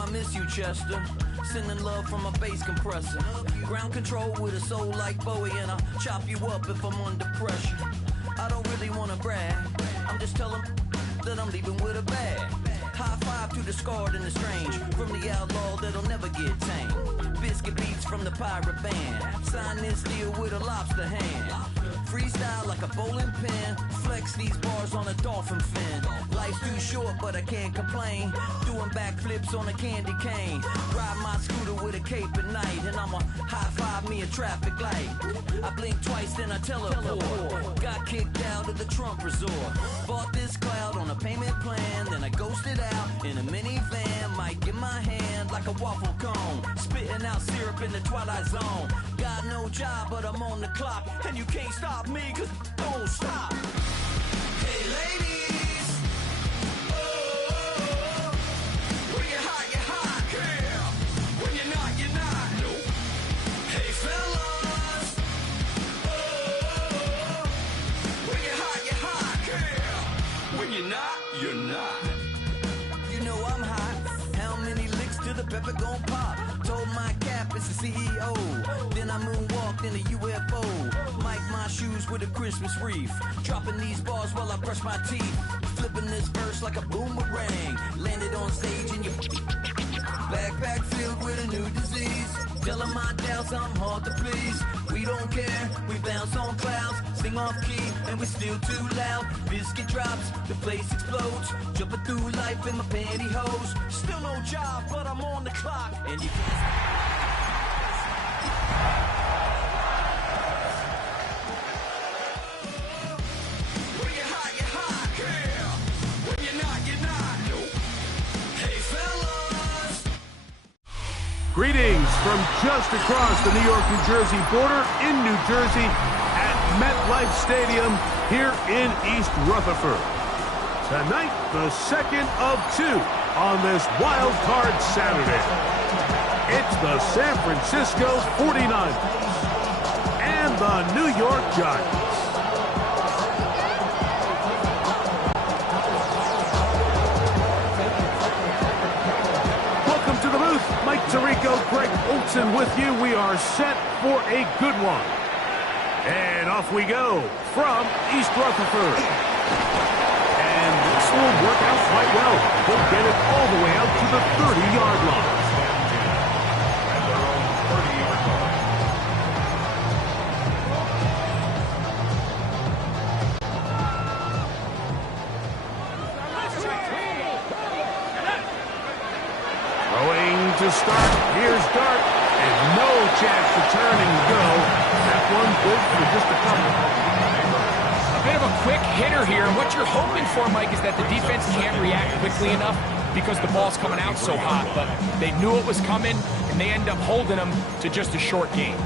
I miss you, Chester. Sending love from a bass compressor. Ground control with a soul like Bowie, and I'll chop you up if I'm under pressure. I don't really wanna brag, I'm just telling that I'm leaving with a bag. High five to the scarred and the strange, from the outlaw that'll never get tamed. Biscuit beats from the pirate band, sign this deal with a lobster hand. Freestyle like a bowling pin, flex these bars on a dolphin fin. Life's too short but I can't complain, doing backflips on a candy cane. Ride my scooter with a cape at night, and I'ma high five me a traffic light. I blink twice then I teleport, got kicked out of the Trump resort. Bought this cloud on a payment plan, then I ghosted out in a minivan. Mic in my hand like a waffle cone, spitting out syrup in the twilight zone. Got no job but I'm on the clock, and you can't stop me cause don't stop. Hey ladies, oh, when you're hot, girl. When you're not, you're not. Nope. Hey fellas, oh, when you're hot, girl. When you're not, you're not. You know I'm hot. How many licks till the pepper gon' pop? Told my cap it's the CEO. Then I moonwalked in a UFO. Mic my shoes with a Christmas wreath. Dropping these bars while I brush my teeth. Flipping this verse like a boomerang. Landed on stage in your backpack filled with a new disease. Telling my doubts I'm hard to please. We don't care, we bounce on clouds. Sing off key and we're still too loud. Biscuit drops, the place explodes. Jumping through life in my pantyhose. Still no job, but I'm on the clock. And you can't... Greetings from just across the New York-New Jersey border in New Jersey at MetLife Stadium here in East Rutherford. Tonight, the second of two on this Wild Card Saturday. It's the San Francisco 49ers and the New York Giants. Mike Tirico, Greg Olson with you. We are set for a good one. And off we go from East Rutherford. And this will work out quite well. They'll get it all the way out to the 30-yard line. To start, here's Dart, and no chance to turn and go. That one good for just a couple. A bit of a quick hitter here, and what you're hoping for, Mike, is that the defense can't react quickly enough because the ball's coming out so hot, but they knew it was coming, and they end up holding them to just a short game.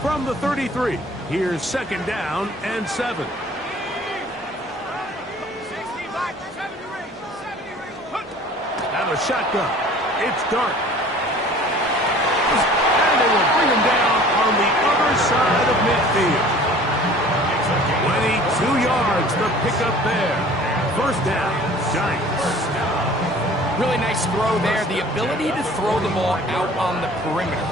From the 33, here's second down and 7. Out of shotgun, it's Dart. And they will bring him down on the other side of midfield. 22 yards, the pickup there. First down, Giants. Really nice throw there. The ability to throw the ball out on the perimeter.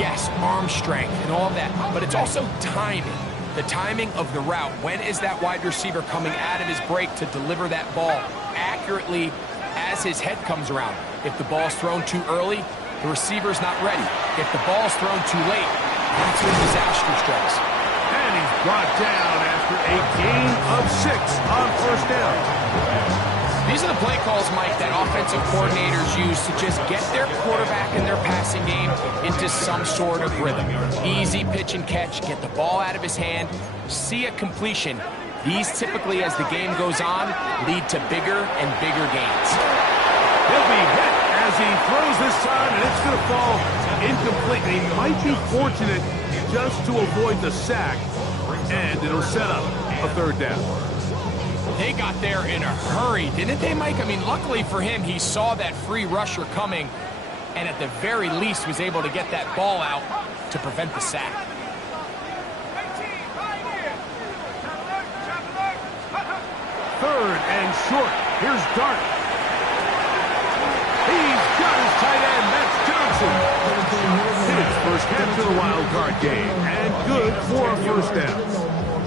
Yes, arm strength and all that, but it's also timing. The timing of the route. When is that wide receiver coming out of his break to deliver that ball accurately as his head comes around? If the ball's thrown too early, the receiver's not ready. If the ball's thrown too late, that's when disaster strikes. And he's brought down after a gain of 6 on first down. These are the play calls, Mike, that offensive coordinators use to just get their quarterback and their passing game into some sort of rhythm. Easy pitch and catch, get the ball out of his hand, see a completion. These typically, as the game goes on, lead to bigger and bigger gains. He'll be hit as he throws this time, and it's going to fall incomplete. He might be fortunate just to avoid the sack, and it'll set up a third down. They got there in a hurry, didn't they, Mike? I mean, luckily for him, he saw that free rusher coming, and at the very least was able to get that ball out to prevent the sack. third and short. Here's Dart. He's got his tight end. That's Johnson. His first catch of the wild card game, and good for a first down.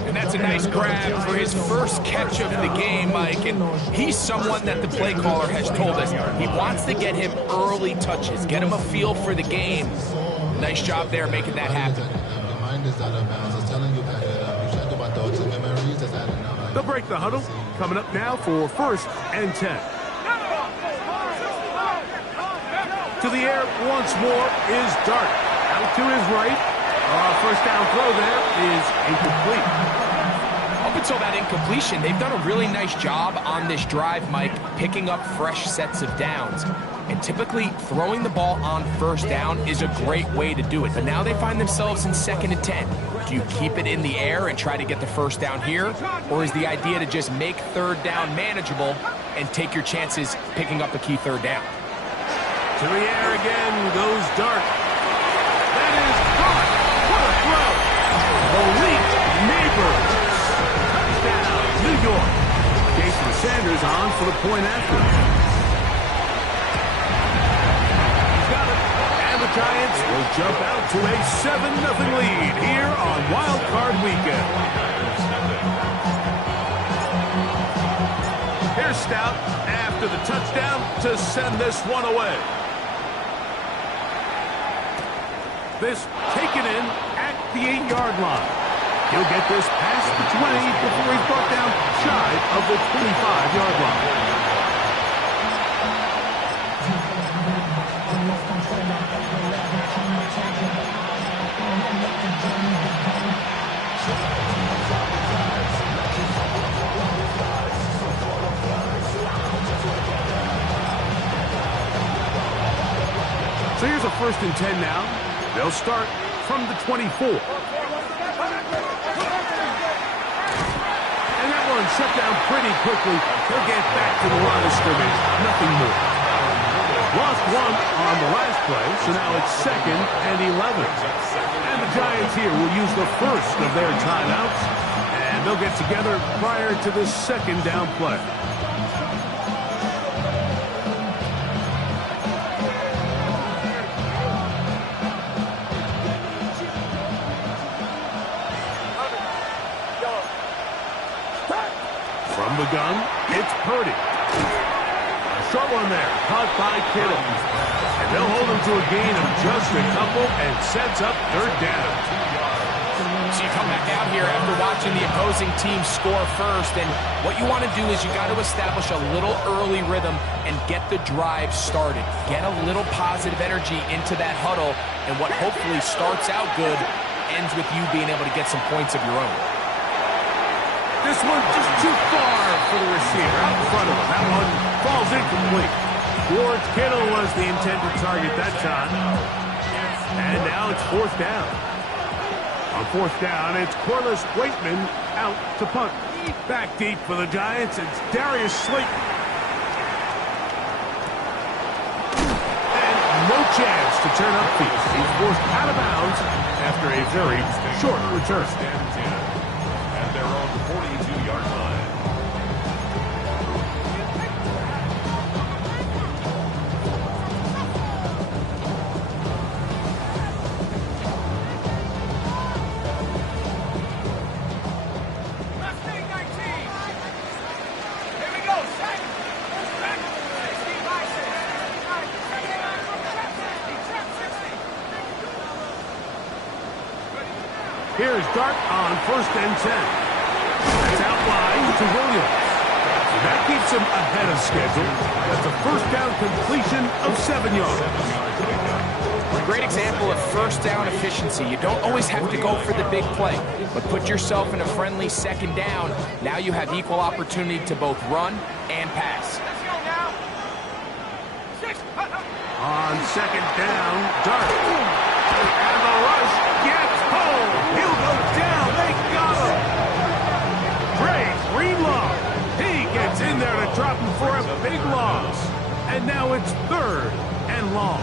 And that's a nice grab for his first catch of the game, Mike. And he's someone that the play caller has told us he wants to get him early touches, get him a feel for the game. Nice job there making that happen. They'll break the huddle. Coming up now for 1st and 10. To the air once more is Dart. Out to his right. First down throw there is incomplete. Up until that incompletion, they've done a really nice job on this drive, Mike, picking up fresh sets of downs. And typically, throwing the ball on first down is a great way to do it. But now they find themselves in 2nd and 10. Do you keep it in the air and try to get the first down here? Or is the idea to just make 3rd down manageable and take your chances picking up a key 3rd down? To the air again goes Dart. That is caught. What a throw. Malik Neighbors. Touchdown, New York. Jason Sanders on for the point after. He's got it. And the Giants will jump out to a 7-0 lead here on Wild Card Weekend. Here's Stout after the touchdown to send this one away. This taken in at the 8-yard line. He'll get this past the 20 before he's brought down shy of the 25-yard line. So here's a 1st and 10 now. They'll start from the 24. And that one shut down pretty quickly. He'll get back to the line of scrimmage. Nothing more. Lost one on the last play, so now it's 2nd and 11. And the Giants here will use the first of their timeouts. And they'll get together prior to the 2nd down play. From the gun, it's Purdy. A short one there, caught by Kittle. And they'll hold him to a gain of just a couple and sets up 3rd down. So you come back out here after watching the opposing team score first, and what you want to do is you got to establish a little early rhythm and get the drive started. Get a little positive energy into that huddle, and what hopefully starts out good ends with you being able to get some points of your own. This one just too far for the receiver out in front of him. That one falls incomplete. George Kittle was the intended target that time. And now it's 4th down. On 4th down, it's Corliss Waitman out to punt. Back deep for the Giants, it's Darius Slayton. And no chance to turn upfield. He's forced out of bounds after a very short return. And they're on the 42-yard line. Here's Dart on 1st and 10. That's out wide to Williams. So that keeps him ahead of schedule. That's a 1st down completion of 7 yards. A great example of 1st down efficiency. You don't always have to go for the big play, but put yourself in a friendly 2nd down. Now you have equal opportunity to both run and pass. On 2nd down, Dart. And the rush gets home. He'll go down. They got him. Great Greenlaw. He gets in there to drop him for a big loss. And now it's 3rd and long.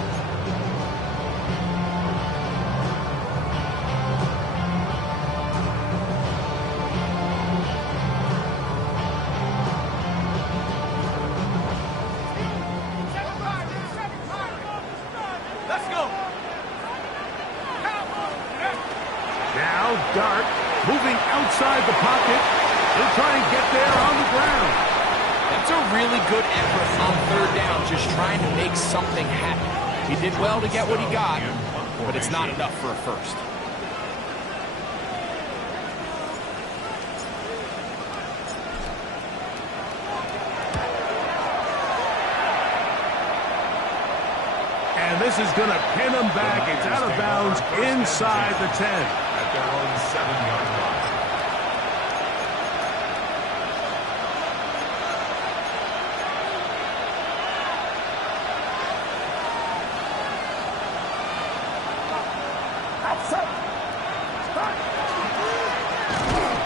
Now Dart moving outside the pocket. He'll try and get there on the ground. That's a really good effort on third down, just trying to make something happen. He did well to get what he got, but it's not enough for a first. And this is going to pin him back. It's out of bounds inside the 10. At their own 7-yard line.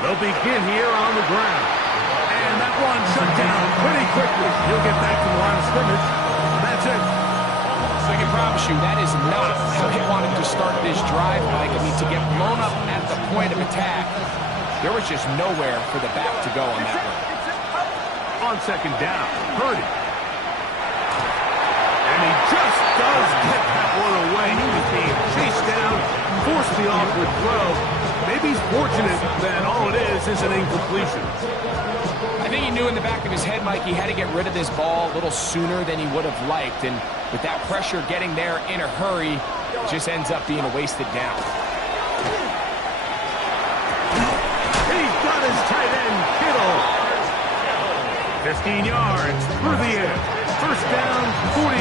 They'll begin here on the ground. And that one shut down pretty quickly. He'll get back to the line of scrimmage. That's it. I can promise you that is not how he wanted to start this drive, Mike. I mean, to get blown up at the point of attack, there was just nowhere for the back to go on that one. On second down, Purdy. And he just does get that one away. He was being chased down, forced the awkward throw. Maybe he's fortunate that all it is an incompletion. I think he knew in the back of his head, Mike, he had to get rid of this ball a little sooner than he would have liked. And with that pressure getting there in a hurry, it just ends up being a wasted down. He's got his tight end, Kittle. 15 yards through the air. First down, 49.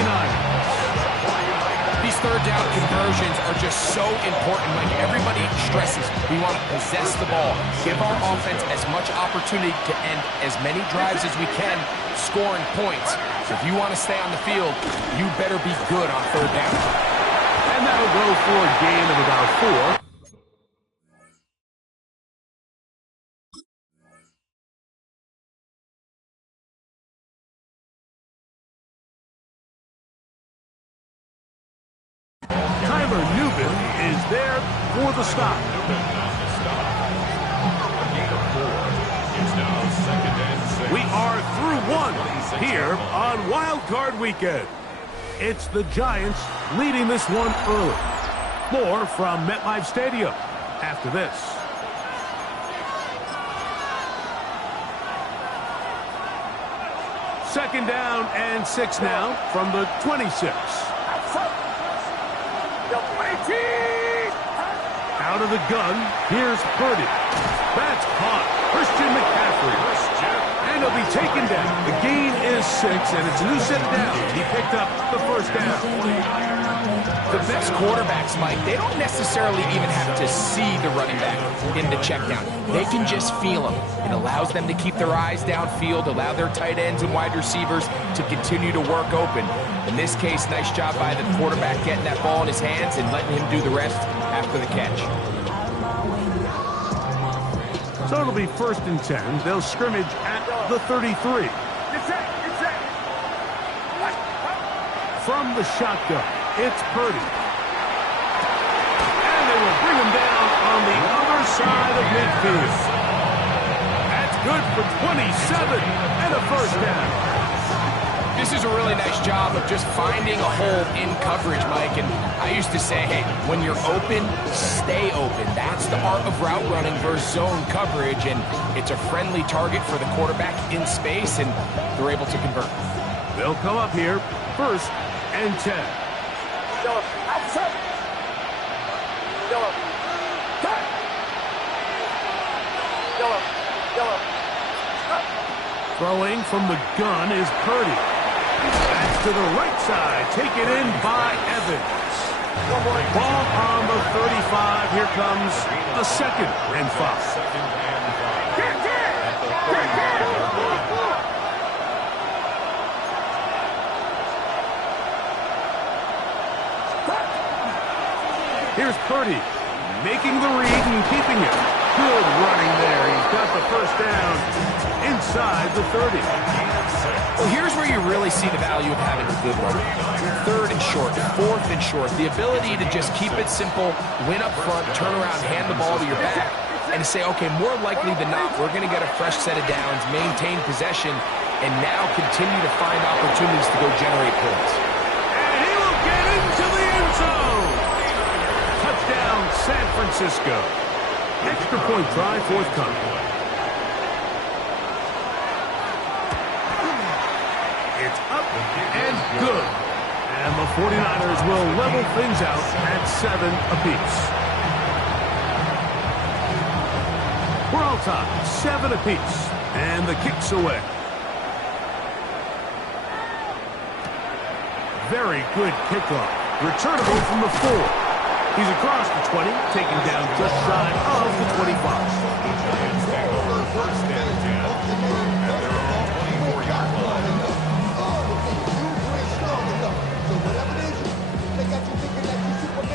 These third down conversions are just so important. Like everybody stresses, we want to possess the ball, give our offense as much opportunity to end as many drives as we can, scoring points. So if you want to stay on the field, you better be good on third down. And that'll go for a gain of about 4. Is there for the stop. We are through one here on Wildcard Weekend. It's the Giants leading this one early. More from MetLife Stadium after this. Second down and 6 now from the 26. Out of the gun, here's Purdy. That's caught. Christian McCaffrey. And he'll be taken down. The gain is 6, and it's a new set of downs. He picked up the first down. The best quarterbacks, Mike, they don't necessarily even have to see the running back in the check down. They can just feel him. It allows them to keep their eyes downfield, allow their tight ends and wide receivers to continue to work open. In this case, nice job by the quarterback getting that ball in his hands and letting him do the rest after the catch. So it'll be 1st and 10. They'll scrimmage at the 33. From the shotgun, it's Purdy. And they will bring him down on the other side of midfield. That's good for 27 and a first down. This is a really nice job of just finding a hole in coverage, Mike. And I used to say, hey, when you're open, stay open. That's the art of route running versus zone coverage. And it's a friendly target for the quarterback in space, and they're able to convert. They'll come up here, 1st and 10. Throwing from the gun is Purdy. That's to the right side, taken in by Evans. Ball on the 35. Here comes a 2nd and 5. Here's Purdy, making the read and keeping it. Good running there. He's got the first down inside the 30. Well, here's where you really see the value of having a good run. 3rd and short, 4th and short. The ability to just keep it simple, win up front, turn around, hand the ball to your back, and to say, okay, more likely than not, we're going to get a fresh set of downs, maintain possession, and now continue to find opportunities to go generate points. And he will get into the end zone. Touchdown, San Francisco. extra point try forthcoming. It's up and good. And the 49ers will level things out at 7 apiece. We're all tied, 7 apiece. And the kick's away. Very good kickoff. Returnable from the 4. He's across the 20, taken down just shy of the 25. First and 10 at their own 24-yard line.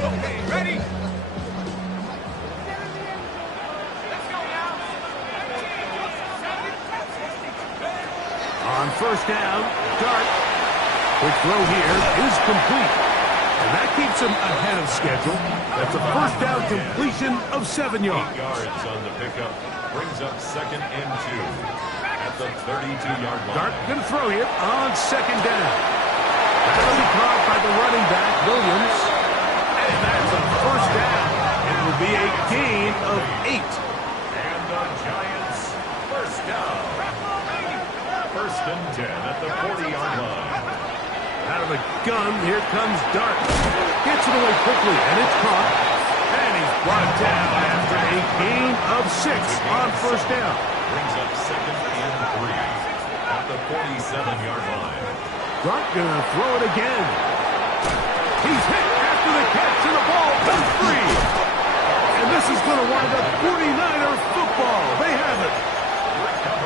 Okay, ready? On first down, Dart. Quick throw here is complete. And that keeps him ahead of schedule. That's a first down completion of 7 yards. 8 yards on the pickup. Brings up 2nd and 2 at the 32-yard line. Dart going to throw here on second down. That'll be caught by the running back, Williams. And that's a first down. It will be a gain of 8. And the Giants first down. First and 10 at the 40-yard line. Out of the gun, here comes Dart. Gets it away quickly, and it's caught. And he's brought down after a gain of 6 on first down. Brings up 2nd and 3 at the 47-yard line. Dart gonna throw it again. He's hit after the catch, and the ball goes free. And this is gonna wind up 49er football. They have it.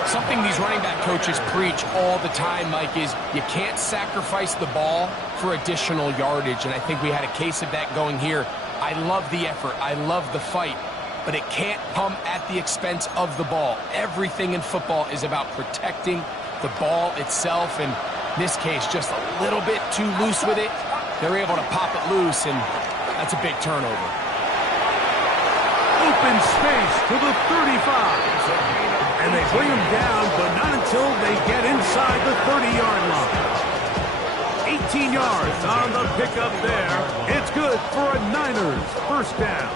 Something these running back coaches preach all the time, Mike, is you can't sacrifice the ball for additional yardage, and I think we had a case of that going here. I love the effort. I love the fight, but it can't come at the expense of the ball. Everything in football is about protecting the ball itself, and in this case, just a little bit too loose with it. They're able to pop it loose, and that's a big turnover. Open space to the 35. And they bring him down, but not until they get inside the 30-yard line. 18 yards on the pickup there. It's good for a Niners first down.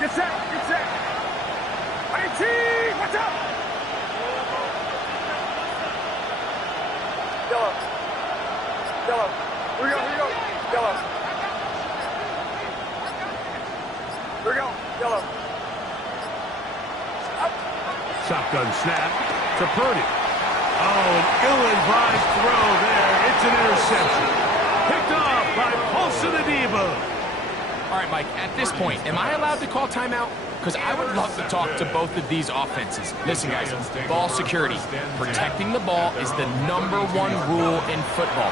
Get set, get set. 18, watch out. Yellow. Yellow. Here we go, yellow. Here we go, yellow. Up. Shotgun snap to Purdy. Oh, an ill-advised throw there. It's an interception. Picked off by Paulson Adebo. All right, Mike, at this point, am I allowed to call timeout? Because I would love to talk to both of these offenses. Listen, guys, ball security. Protecting the ball is the #1 rule in football.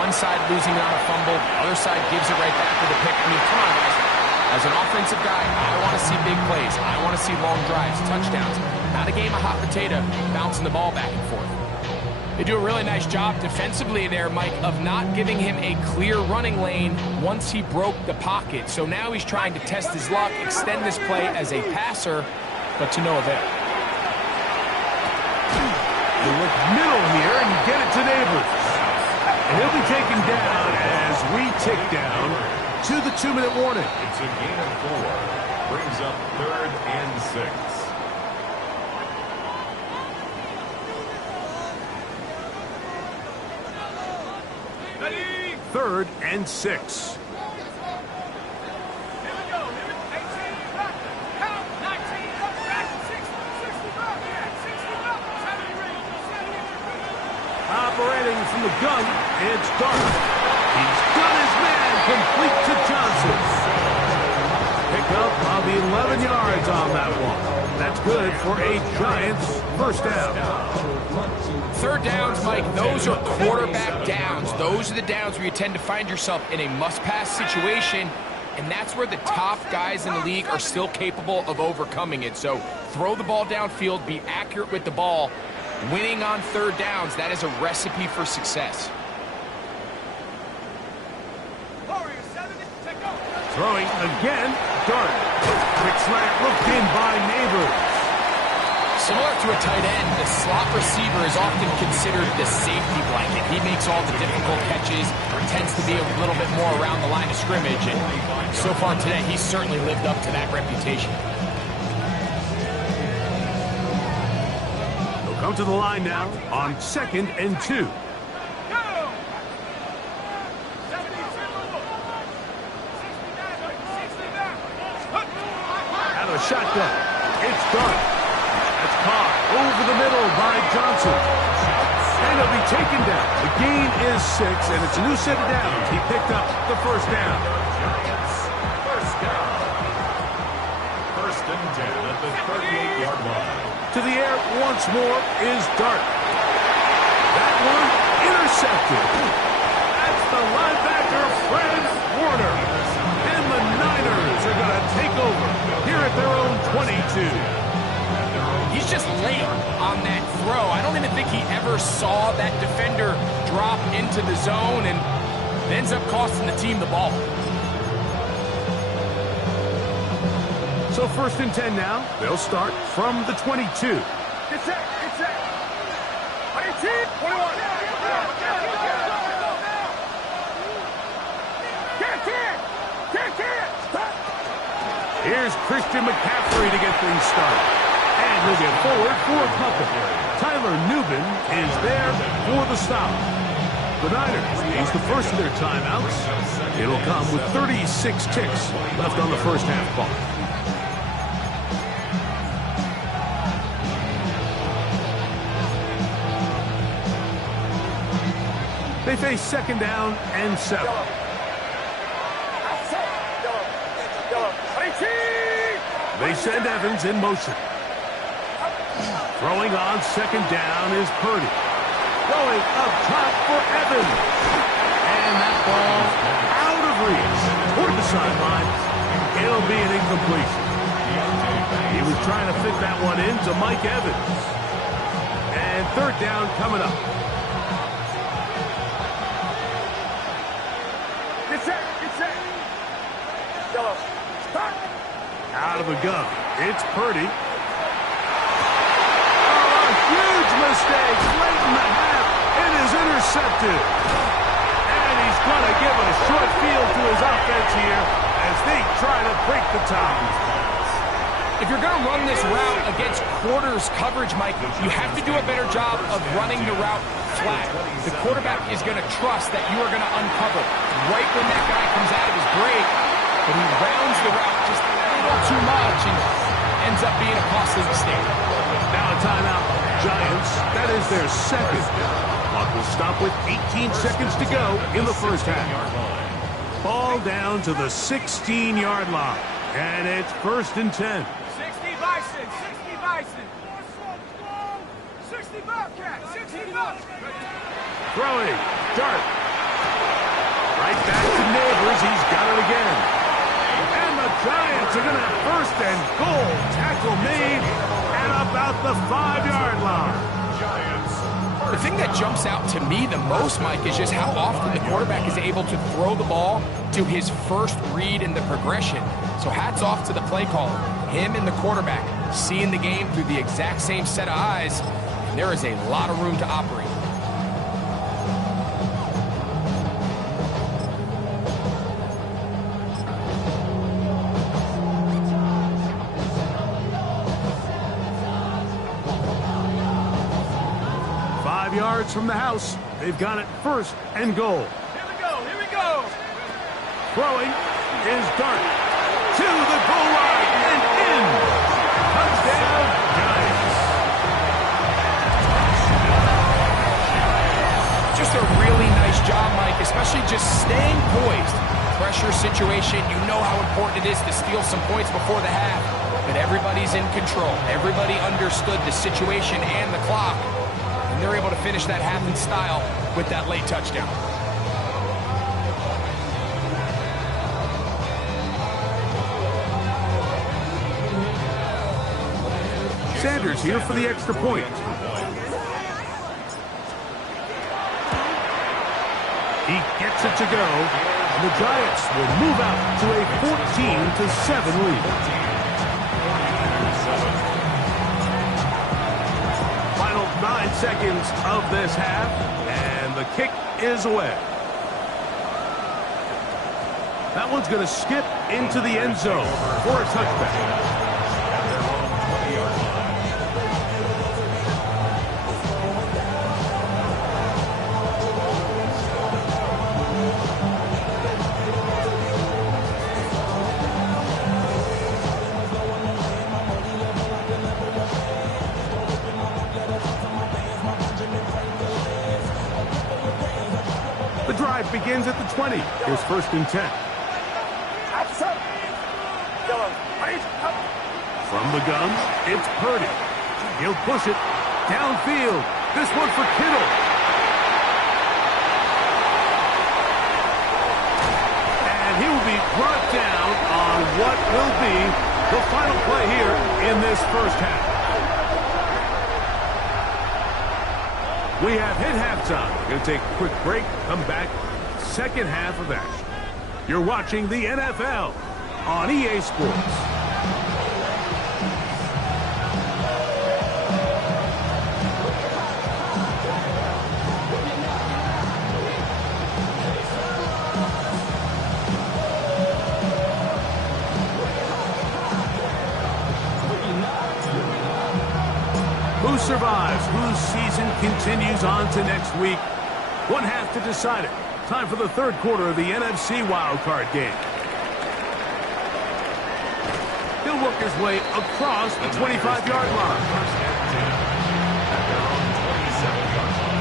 One side losing it on a fumble, the other side gives it right back with a pick. I mean, come on, guys. As an offensive guy, I want to see big plays. I want to see long drives, touchdowns. Not a game of hot potato, bouncing the ball back and forth. They do a really nice job defensively there, Mike, of not giving him a clear running lane once he broke the pocket. So now he's trying to test his luck, extend this play as a passer, but to no avail. You look middle here, and you get it to Neighbors. And he'll be taken down as we tick down to the 2-minute warning. It's a gain of 4. Brings up 3rd and 6. Ready? 3rd and 6. Here we go. 18, back. Count. 19, back. 60, 60, back. 60, back. 70. Operating from the gun, it's Dart. He's got his man complete to Johnson. Pick up on the 11 yards on that one. That's good for a Giants first down. 3rd downs, Mike, those are quarterback downs. Those are the downs where you tend to find yourself in a must-pass situation, and that's where the top guys in the league are still capable of overcoming it. So throw the ball downfield, be accurate with the ball. Winning on 3rd downs, that is a recipe for success. Throwing again, Dart. Quick slant looked in by Neighbors. Similar to a tight end, the slot receiver is often considered the safety blanket. He makes all the difficult catches, tends to be a little bit more around the line of scrimmage, and so far today, he's certainly lived up to that reputation. They'll come to the line now on 2nd and 2. Out of a shotgun. It's Dart. That's caught over the middle by Johnson. And he'll be taken down. The gain is 6, and it's a new set of downs. He picked up the first down. First down. 1st and 10 at the 38-yard line. To the air once more is Dart. That one intercepted. That's the linebacker, Fred Warner. And the Niners are going to take over here at their own 22. He's just late on that throw. I don't even think he ever saw that defender drop into the zone, and it ends up costing the team the ball. So 1st and 10 now. They'll start from the 22. Get set. Get set. 18, 21. Here's Christian McCaffrey to get things started. And he'll get forward for a couple. Tyler Nubin is there for the stop. The Niners use the first of their timeouts. It'll come with 36 ticks left on the first half clock. They face 2nd down and 7. They send Evans in motion. Throwing on 2nd down is Purdy. Going up top for Evans. And that ball out of reach toward the sideline. It'll be an incompletion. He was trying to fit that one into Mike Evans. And 3rd down coming up. Get set. Get set. Yellow. Start. Out of the gun. It's Purdy. Huge mistake late in the half. It is intercepted. And he's going to give a short field to his offense here as they try to break the tie. If you're going to run this route against quarters coverage, Mike, you have to do a better job of running the route flat. The quarterback is going to trust that you are going to uncover right when that guy comes out of his break, but he rounds the route just a little too much and ends up being a costly mistake. Now a timeout. Giants, that is their 2nd. Clock will stop with 18 seconds to go in the first half. Ball down to the 16-yard line. And it's 1st and 10. 60 Bison. 60 Bison. 60 Bobcat. 60 Bobcat. Throwing. Dart. Right back to Neighbors. He's got it again. And the Giants are going to have 1st and goal. Tackle made. And about the 5-yard line. The thing that jumps out to me the most, Mike, is just how often the quarterback is able to throw the ball to his first read in the progression. So hats off to the play caller. Him and the quarterback seeing the game through the exact same set of eyes. And there is a lot of room to operate. Yards from the house. They've got it 1st and goal. Here we go. Here we go. Throwing is Dart to the goal line and in. Touchdown, Giants. Just a really nice job, Mike, especially just staying poised. Pressure situation, you know how important it is to steal some points before the half. But everybody's in control. Everybody understood the situation and the clock. And they're able to finish that half in style with that late touchdown. Sanders here for the extra point. He gets it to go. And the Giants will move out to a 14-7 lead. seconds of this half, and the kick is away. That one's going to skip into the end zone for a touchback. The drive begins at the 20. Here's 1st and 10. From the gun, it's Purdy. He'll push it downfield. This one for Kittle. And he will be brought down on what will be the final play here in this first half. We have hit halftime. Going to take a quick break. Come back. Second half of action. You're watching the NFL on EA Sports. Who survives? Whose season continues on to next week? One half to decide it. Time for the third quarter of the NFC Wildcard game. He'll work his way across the 25-yard line. At their own 27-yard line.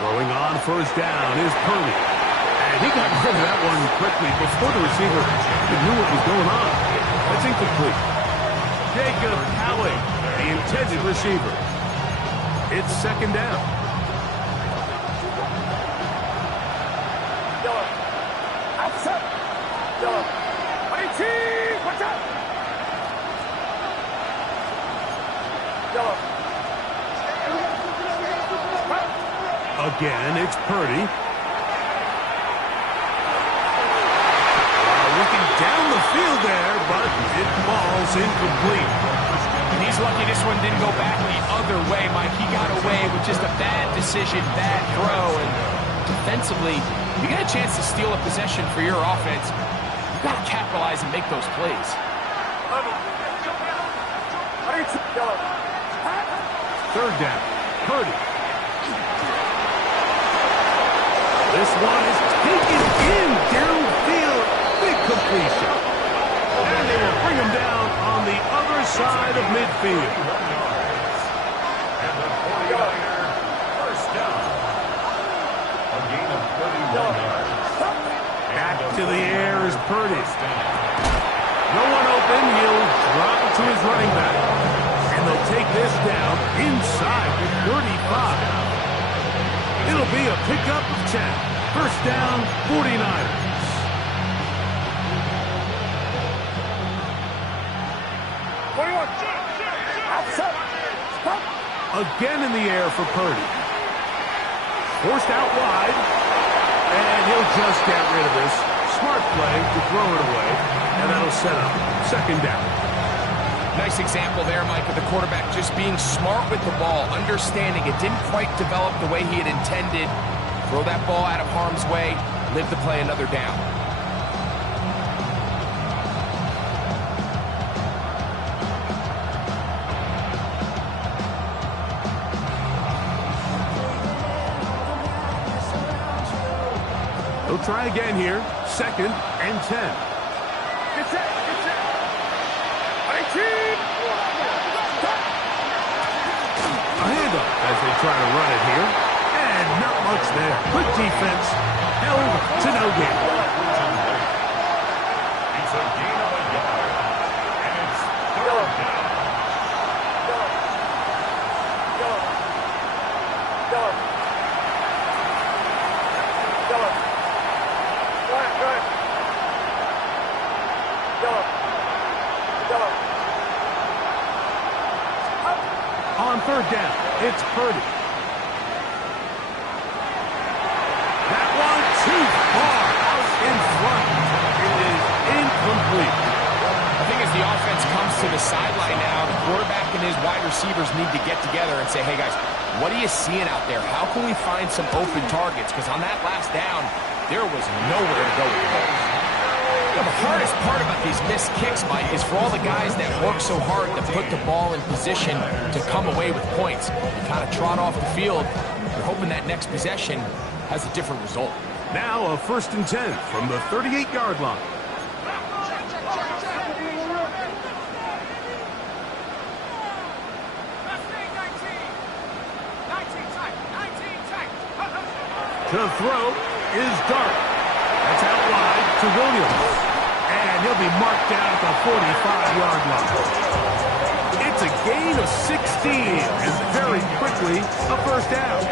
Throwing on first down is Purdy. And he got rid of that one quickly before the receiver even knew what was going on. That's incomplete. Jacob Howie, the intended receiver. It's 2nd down. Again, it's Purdy. Looking down the field there, but it falls incomplete. And he's lucky this one didn't go back the other way, Mike. He got away with just a bad decision, bad throw. And defensively, if you get a chance to steal a possession for your offense, you've got to capitalize and make those plays. 3rd down, Purdy. This one is taken in downfield. Big completion. And they will bring him down on the other side of midfield. And the 49er, first down. A gain of 31 yards. Back to the air is Purdy. No one open. He'll drop it to his running back. And they'll take this down inside the 35. It'll be a pickup of 10. First down, 49ers. Again in the air for Purdy. Forced out wide. And he'll just get rid of this. Smart play to throw it away. And that'll set up 2nd down. Nice example there, Mike, of the quarterback just being smart with the ball, understanding it didn't quite develop the way he had intended. Throw that ball out of harm's way, live to play another down. He'll try again here. 2nd and 10. A handoff as they try to run it here. And not much there. Good defense. Held to no gain. It's a gain of a yard. And it's 3rd down. on third down. It's Purdy. That one too far out in front. It is incomplete. I think as the offense comes to the sideline now, the quarterback and his wide receivers need to get together and say, hey guys, what are you seeing out there? How can we find some open targets? Because on that last down, there was nowhere to go with the ball. You know, the hardest part about these missed kicks, Mike, is for all the guys that work so hard to put the ball in position to come away with points. You kind of trot off the field. You're hoping that next possession has a different result. Now a 1st and 10 from the 38-yard line. To throw is Dart. That's out wide to Williams. And he'll be marked down at the 45-yard line. It's a gain of 16, and very quickly a first down.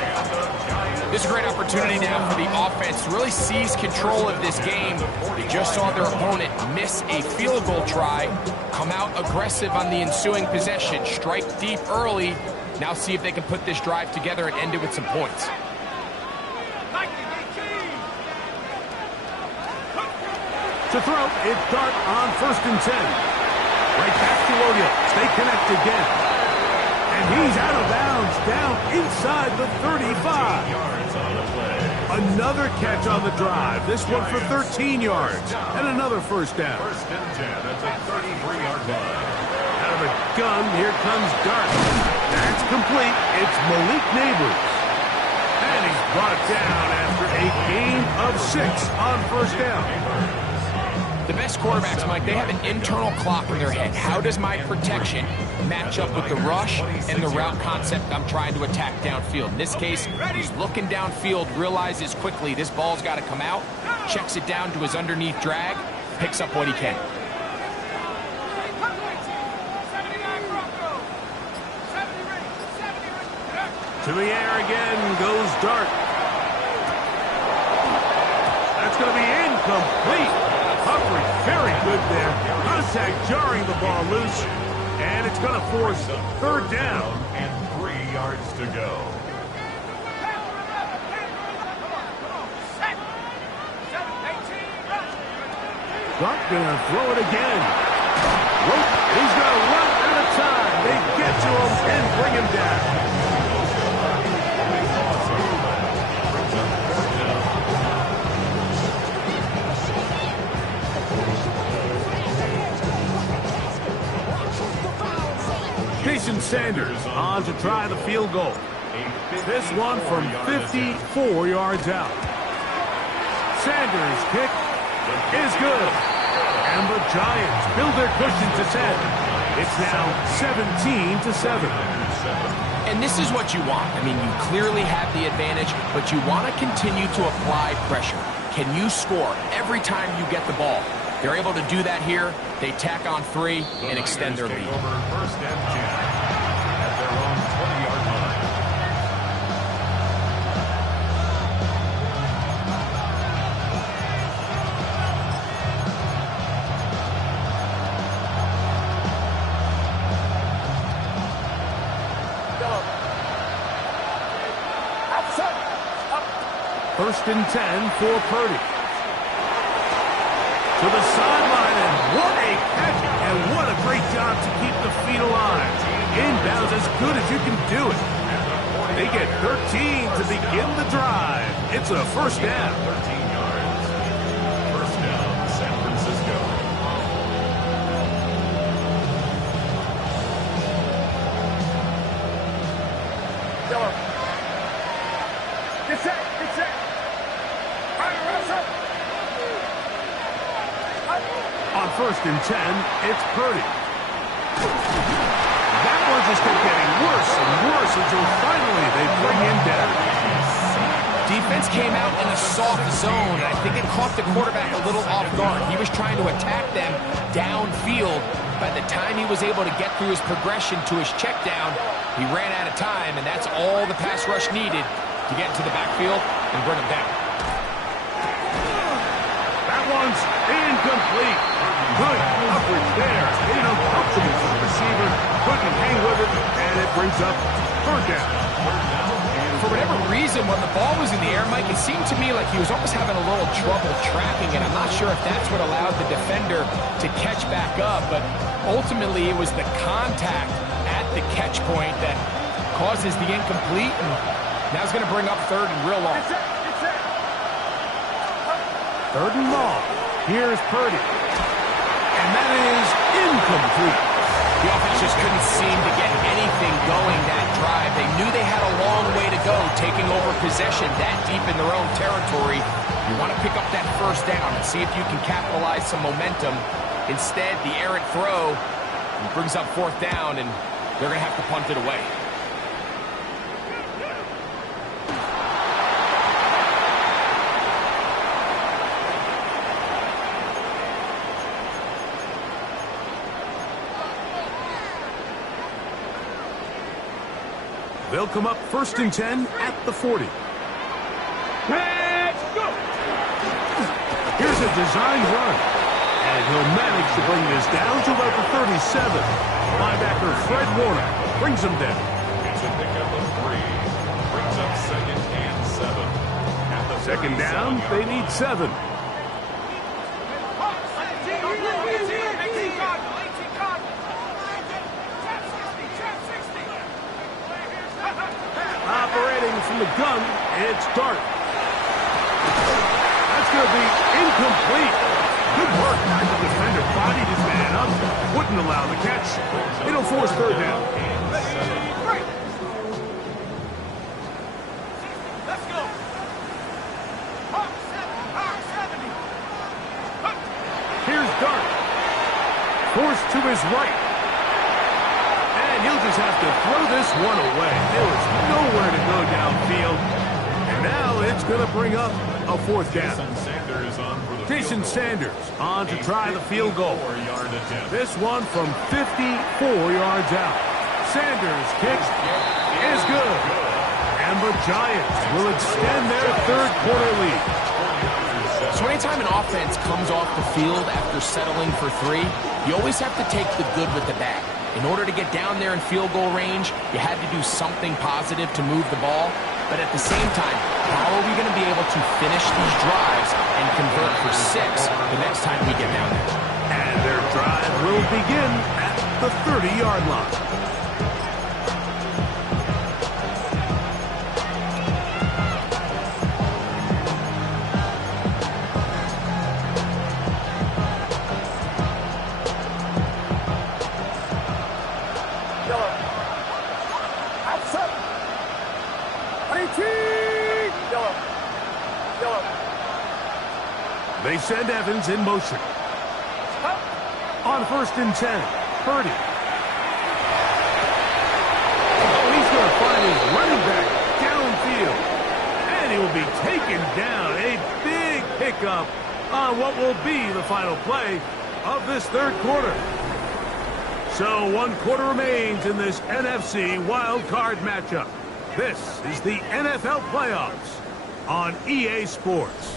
This is a great opportunity now for the offense to really seize control of this game. They just saw their opponent miss a field goal try, come out aggressive on the ensuing possession, strike deep early. Now see if they can put this drive together and end it with some points. To throw, it's Dart on 1st and 10. Right back to Williams. They connect again. And he's out of bounds, down inside the 35. Yards on the play. Another catch on the drive. This one for 13 yards. And another first down. 1st and 10 at the 33-yard line. Out of a gun, here comes Dart. That's complete. It's Malik Neighbors. And he's brought down after a gain of 6 on first down. The best quarterbacks, Mike, they have an internal clock in their head. How does my protection match up with the rush and the route concept I'm trying to attack downfield? In this case, he's looking downfield, realizes quickly this ball's got to come out, checks it down to his underneath drag, picks up what he can. To the air again goes Dart. That's going to be incomplete. Coverage very good there. Contact jarring the ball loose. And it's going to force third down. And 3 yards to go. Dart going to throw it again. Nope, he's going to run out of time. They get to him and bring him down. Jason Sanders on to try the field goal. This one from 54 yards out. Sanders' kick is good. And the Giants build their cushion to 10. It's now 17-7. And this is what you want. I mean, you clearly have the advantage, but you want to continue to apply pressure. Can you score every time you get the ball? They're able to do that here. They tack on 3 and extend their lead. Over 1st and 10 at their own 20-yard line. First and 10 for Purdy. To the sideline, and what a catch, and what a great job to keep the feet alive. Inbounds as good as you can do it. They get 13 to begin the drive. It's a first down. 13 yards. First down, San Francisco. Get set, get set. On 1st and 10, it's Purdy. That one just kept getting worse and worse until finally they bring him down. Defense came out in a soft zone, and I think it caught the quarterback a little off guard. He was trying to attack them downfield. By the time he was able to get through his progression to his check down, he ran out of time, and that's all the pass rush needed to get into the backfield and bring him down. That one's incomplete. Good coverage there. Made it uncomfortable for the receiver. Couldn't hang with it, and it brings up third down. For whatever reason, when the ball was in the air, Mike, it seemed to me like he was almost having a little trouble tracking it. I'm not sure if that's what allowed the defender to catch back up, but ultimately it was the contact at the catch point that causes the incomplete, and now it's going to bring up third and real long. Third and long. Here's Purdy. And that is incomplete. The offense just couldn't seem to get anything going that drive. They knew they had a long way to go, taking over possession that deep in their own territory. You want to pick up that first down and see if you can capitalize some momentum. Instead, the errant throw brings up fourth down, and they're going to have to punt it away. They'll come up first and 10 at the 40. Let's go! Here's a design run. And he'll manage to bring this down to about the 37. Linebacker Fred Warner brings him down. It's a pickup of 3. Brings up second and 7. At the Second down, they need 7. Operating from the gun, it's Dart. That's going to be incomplete. Good work by the defender. Bodied his man up. Wouldn't allow the catch. It'll force third down. Let's go. Here's Dart. Forced to his right. And he'll just have to throw this one away. There was nowhere to go downfield. And now it's going to bring up a fourth down. Jason Sanders on to try the field goal. This one from 54 yards out. Sanders kicks is good. And the Giants will extend their third quarter lead. So anytime an offense comes off the field after settling for 3, you always have to take the good with the bad. In order to get down there in field goal range, you had to do something positive to move the ball. But at the same time, how are we going to be able to finish these drives and convert for 6 the next time we get down there? And their drive will begin at the 30-yard line. They send Evans in motion. On first and 10, Purdy. Oh, he's going to find his running back downfield. And he will be taken down. A big pickup on what will be the final play of this third quarter. So 1 quarter remains in this NFC Wildcard matchup. This is the NFL playoffs on EA Sports.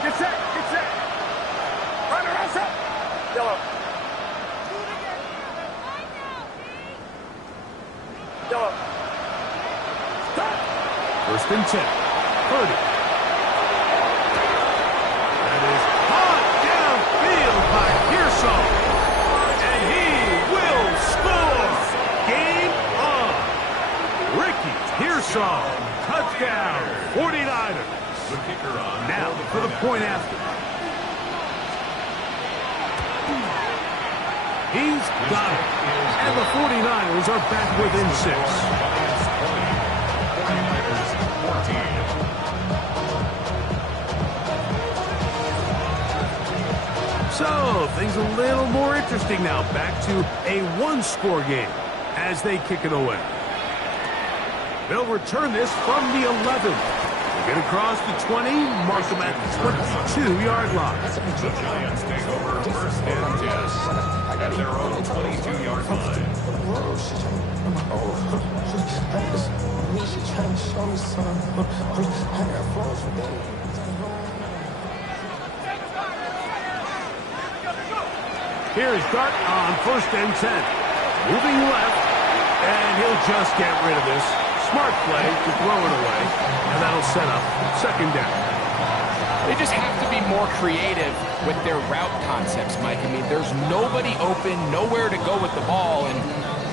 Get set. Runner, set. Yellow. Yellow. Stop. First and 10. Purdy. That is hot downfield by Pearson. And he will score. Game on. Ricky Pearson. Touchdown. 49ers. The kicker on. Now for the point after. He's got it. And the 49ers are back within 6. 49ers 14. So things a little more interesting now. Back to a 1-score game as they kick it away. They'll return this from the 11. Get across the 20, mark them at the 22-yard line. The Giants take over first and 10 at their own 22-yard line. Here's Dart on 1st and 10. Moving left, and he'll just get rid of this. Smart play to throw it away, and that'll set up 2nd down. They just have to be more creative with their route concepts, Mike. I mean, there's nobody open, nowhere to go with the ball, and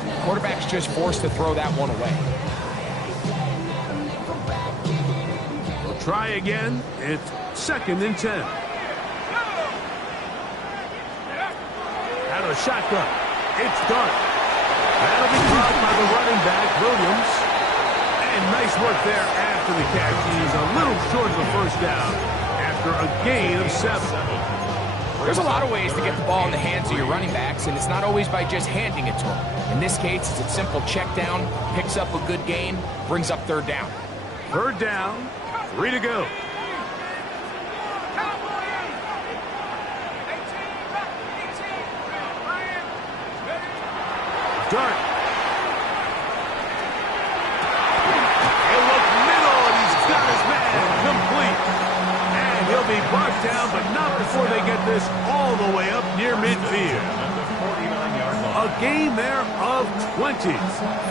the quarterback's just forced to throw that one away. We'll try again. It's 2nd and 10. Out of the shotgun. It's Dart. That'll be caught by the running back, Williams. And nice work there after the catch. He's a little short of the 1st down after a gain of 7. There's a lot of ways to get the ball in the hands of your running backs, and it's not always by just handing it to them. In this case, it's a simple check down, picks up a good gain, brings up 3rd down. 3rd down, 3 to go. Dart. He'll look middle, and he's got his man complete. And he'll be brought down, but not before they get this all the way up near midfield. A gain there of 20.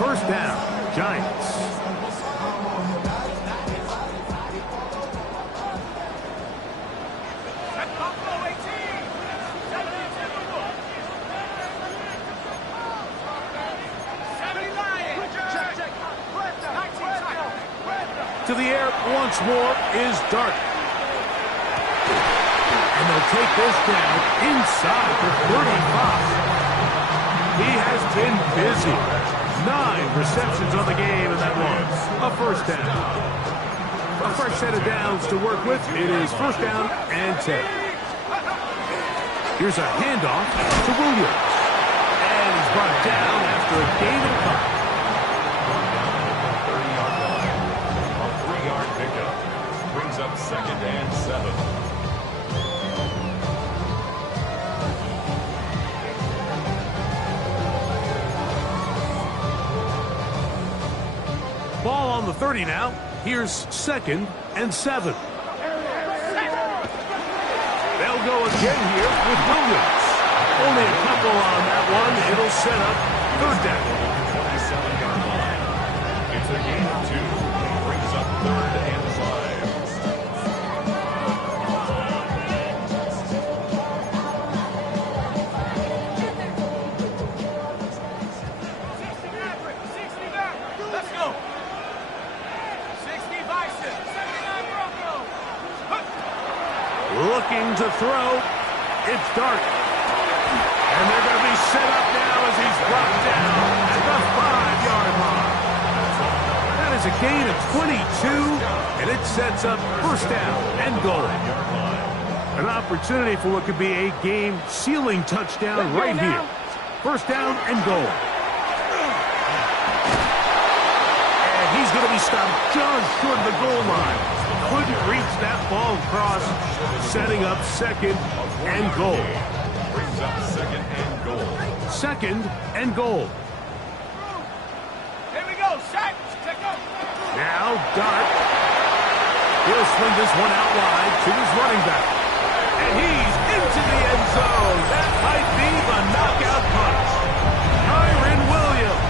1st down, Giants. To the air once more is Dart. And they'll take this down inside the 35. He has been busy. 9 receptions on the game, and that one a 1st down. A fresh set of downs to work with. It is 1st down and 10. Here's a handoff to Williams. And he's brought down after a gain of a couple. Brings up 2nd and 7. Ball on the 30 now. Here's 2nd and 7. They'll go again here with Williams. Only a couple on that one. It'll set up 3rd down. 27-yard line. It's a gain of 2. Brings up 3rd and 5. Looking to throw. It's Dart. And they're going to be set up now as he's brought down at the 5-yard line. That is a gain of 22, and it sets up 1st down and goal. An opportunity for what could be a game-sealing touchdown right here. 1st down and goal. And he's going to be stopped just short of the goal line. Couldn't reach that ball across, setting up 2nd and goal. Brings up 2nd and goal. 2nd and goal. Here we go, set, check up. Now Dart. He'll swing this one out wide to his running back. And he's into the end zone. That might be the knockout punch. Kyron Williams.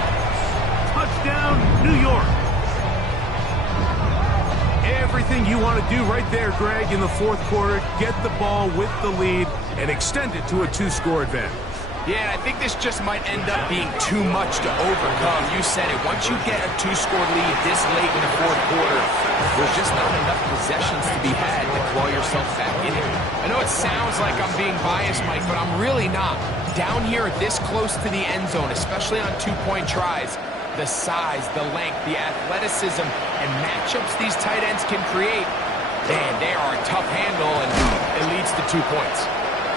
Touchdown, New York. Everything you want to do right there, Greg, in the 4th quarter. Get the ball with the lead and extend it to a 2-score advantage. Yeah, and I think this just might end up being too much to overcome. You said it. Once you get a 2-score lead this late in the 4th quarter, there's just not enough possessions to be had to claw yourself back in it. I know it sounds like I'm being biased, Mike, but I'm really not. Down here this close to the end zone, especially on 2-point tries, the size, the length, the athleticism, and matchups these tight ends can create, man, they are a tough handle, and it leads to 2 points.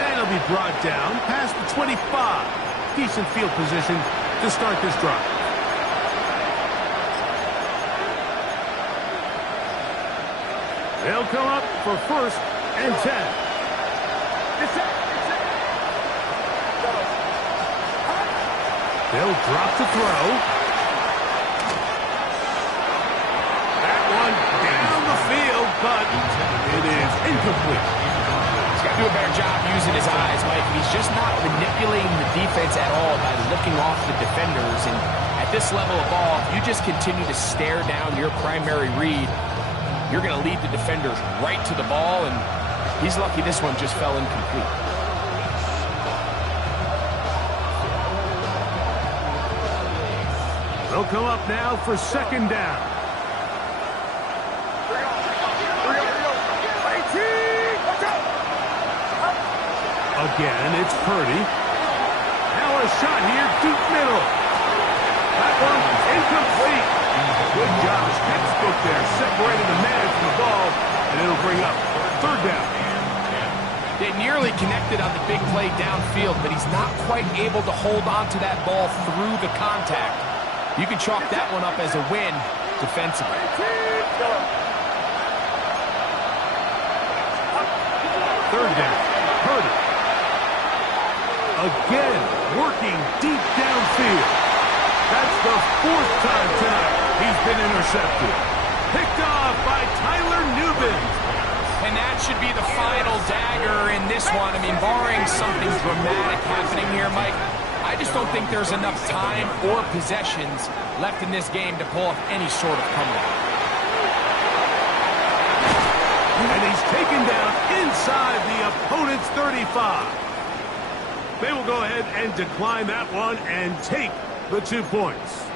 And he'll be brought down past the 25. Decent field position to start this drive. They'll come up for 1st and 10. They'll drop to throw. using his eyes, Mike, and he's just not manipulating the defense at all by looking off the defenders. And at this level of ball, if you just continue to stare down your primary read, you're going to lead the defenders right to the ball, and he's lucky this one just fell incomplete. They'll come up now for second down. Again, it's Purdy. Now a shot here, deep middle. That one incomplete. Good job, textbook there, separating the man from the ball, and it'll bring up third down. They nearly connected on the big play downfield, but he's not quite able to hold on to that ball through the contact. You can chalk that one up as a win defensively. Third down, Purdy. Again, working deep downfield. That's the fourth time tonight he's been intercepted. Picked off by Tyler Newbin. And that should be the final dagger in this one. I mean, barring something dramatic happening here, Mike, I just don't think there's enough time or possessions left in this game to pull off any sort of comeback. And he's taken down inside the opponent's 35. They will go ahead and decline that one and take the 2 points.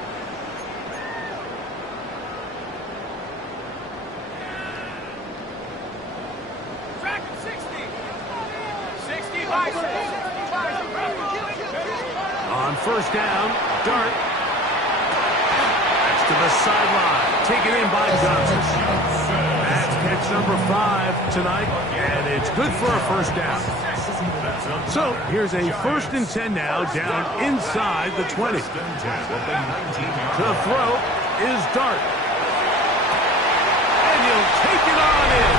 On first down, Dart. That's to the sideline. Taken in by Johnson. That's catch number 5 tonight, and it's good for a first down. So here's a 1st and 10 now, down inside the 20. To throw is Dart. And he'll take it on in.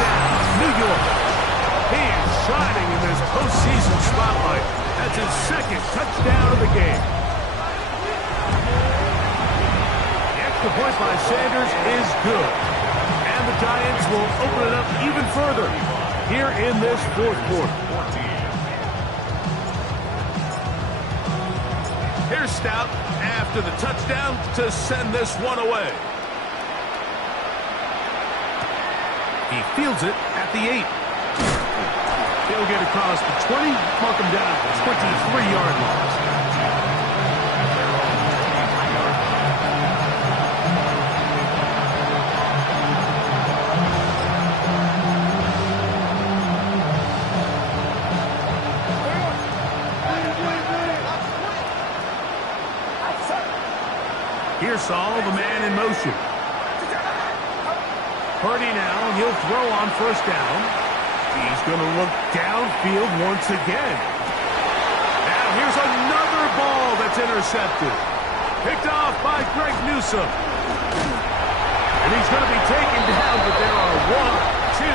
Touchdown, New York. He is shining in this postseason spotlight. That's his 2nd touchdown of the game. The extra point by Sanders is good. And the Giants will open it up even further here in this 4th quarter. Here's Stout after the touchdown to send this one away. He fields it at the 8. He'll get across the 20, mark him down at the 23-yard line. Here's Saul, the man in motion. Purdy now, he'll throw on first down. He's going to look downfield once again. Now here's another ball that's intercepted. Picked off by Greg Newsome. And he's going to be taken down, but there are 1, 2,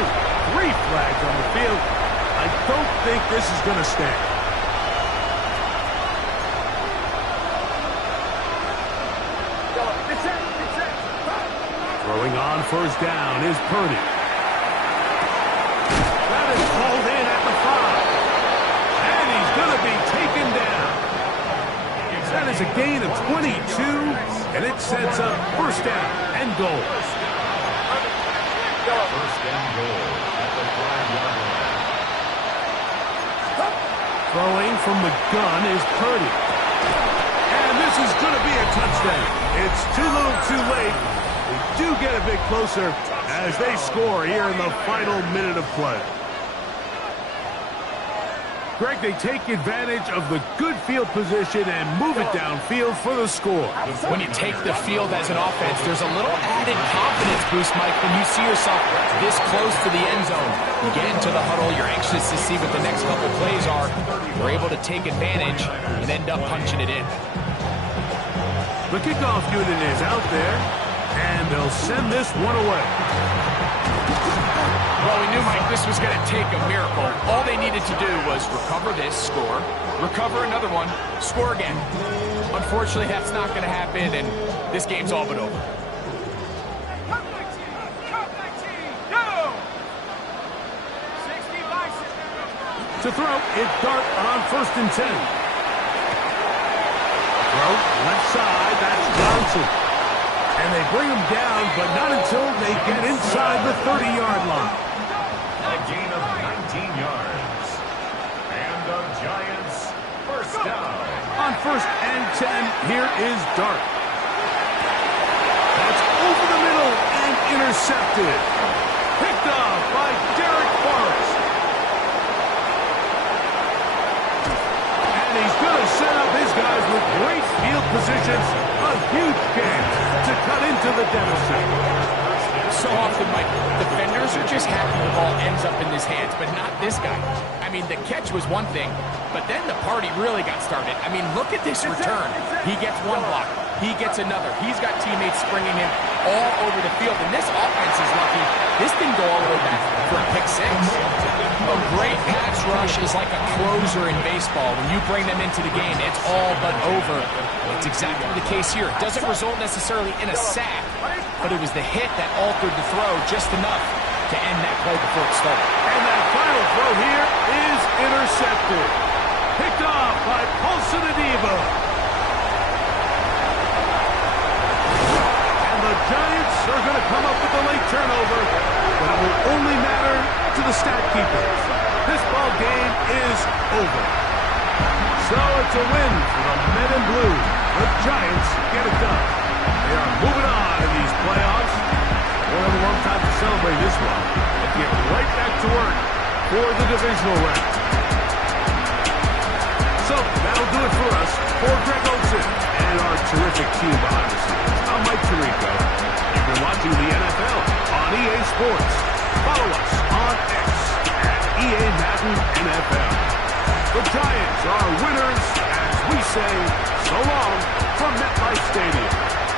3 flags on the field. I don't think this is going to stand. Throwing on first down is Purdy. That is called in at the 5. And he's going to be taken down. That is a gain of 22, and it sets up first down and goal. First and goal at the 5-yard line. Throwing from the gun is Purdy. And this is going to be a touchdown. It's too little too late. They do get a bit closer as they score here in the final minute of play. Greg, they take advantage of the good field position and move it downfield for the score. When you take the field as an offense, there's a little added confidence boost, Mike, when you see yourself this close to the end zone. You get into the huddle, you're anxious to see what the next couple plays are. You're able to take advantage and end up punching it in. The kickoff unit is out there, and they'll send this one away. Well, we knew, Mike, this was going to take a miracle. All they needed to do was recover this, score, recover another one, score again. Unfortunately, that's not going to happen, and this game's all but over. Count 19, go! 60 by 60. To throw, it's Dart on 1st and 10. Throw, left side, that's Johnson. And they bring him down, but not until they get inside the 30-yard line. A gain of 19 yards. And the Giants, first down. On 1st and 10, here is Dart. That's over the middle and intercepted. Picked off by Derek Forrest. And he's going to set up his guys with great field positions. A huge chance to cut into the deficit. So often, Mike, defenders are just happy the ball ends up in his hands, but not this guy. I mean, the catch was one thing, but then the party really got started. I mean, look at this return. He gets one block. He gets another. He's got teammates springing him all over the field, and this offense is lucky. This didn't go all the way back for a pick six. A great pass rush is like a closer in baseball. When you bring them into the game, it's all but over. It's exactly the case here. It doesn't result necessarily in a sack, but it was the hit that altered the throw just enough to end that play before it started. And that final throw here is intercepted. Picked off by Paulson Adebo. And the Giants are going to come up with a late turnover, but it will only matter to the stat keepers. This ball game is over. So it's a win for the men in blue. The Giants get it done. They are moving on in these playoffs. We'll have a long time to celebrate this one. But get right back to work for the divisional round. So that'll do it for us. For Greg Olson and our terrific team behind the scenes, I'm Mike Tirico. You've been watching the NFL on EA Sports. Follow us on X at EA Madden NFL. The Giants are winners as we say so long from MetLife Stadium.